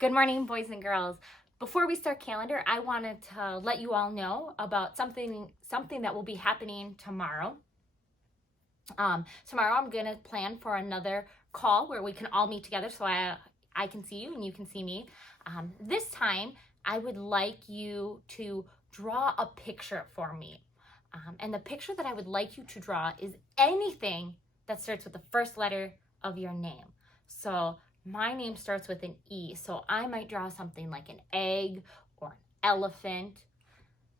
Good morning, boys and girls. Before we start calendar, I wanted to let you all know about something that will be happening tomorrow. Tomorrow I'm gonna plan for another call where we can all meet together, so I can see you and you can see me. This time I would like you to draw a picture for me. And the picture that I would like you to draw is anything that starts with the first letter of your name. So my name starts with an E, so I might draw something like an egg or an elephant,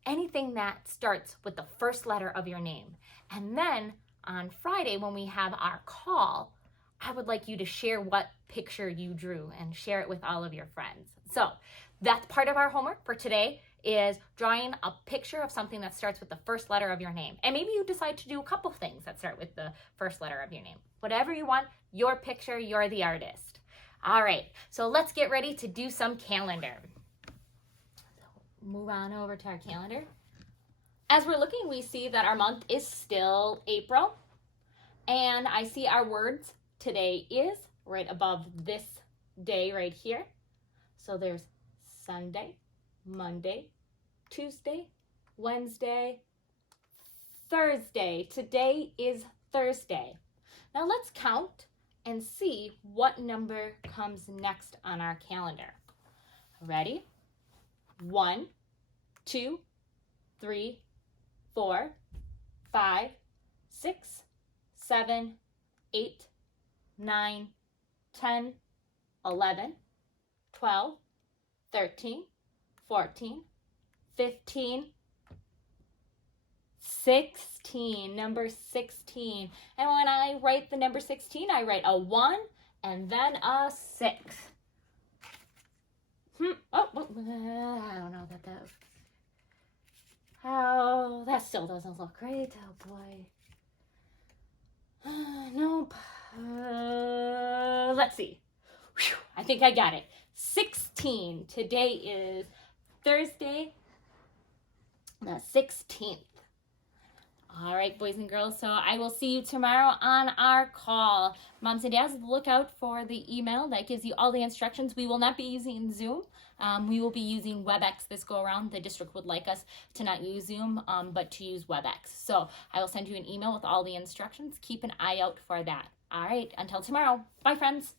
anything that starts with the first letter of your name. And then on Friday, when we have our call, I would like you to share what picture you drew and share it with all of your friends. So that's part of our homework for today, is drawing a picture of something that starts with the first letter of your name. And maybe you decide to do a couple things that start with the first letter of your name. Whatever you want, your picture, you're the artist. All right, so let's get ready to do some calendar. Move on over to our calendar. As we're looking, we see that our month is still April. And I see our words today is right above this day right here. So there's Sunday, Monday, Tuesday, Wednesday, Thursday. Today is Thursday. Now let's count and see what number comes next on our calendar. Ready? 1, 2, 3, 4, 5, 6, 7, 8, 9, 10, 11, 12, 13, 14, 15, 16, number 16. And when I write the number 16, I write a 1 and then a 6. I don't know that oh, that still doesn't look great. Oh boy. Nope. Let's see. Whew, I think I got it. 16. Today is Thursday, the 16th. All right, boys and girls, so I will see you tomorrow on our call. Moms and dads, look out for the email that gives you all the instructions. We will not be using Zoom. We will be using WebEx this go around. The district would like us to not use Zoom, but to use WebEx. So I will send you an email with all the instructions. Keep an eye out for that. All right, until tomorrow. Bye, friends.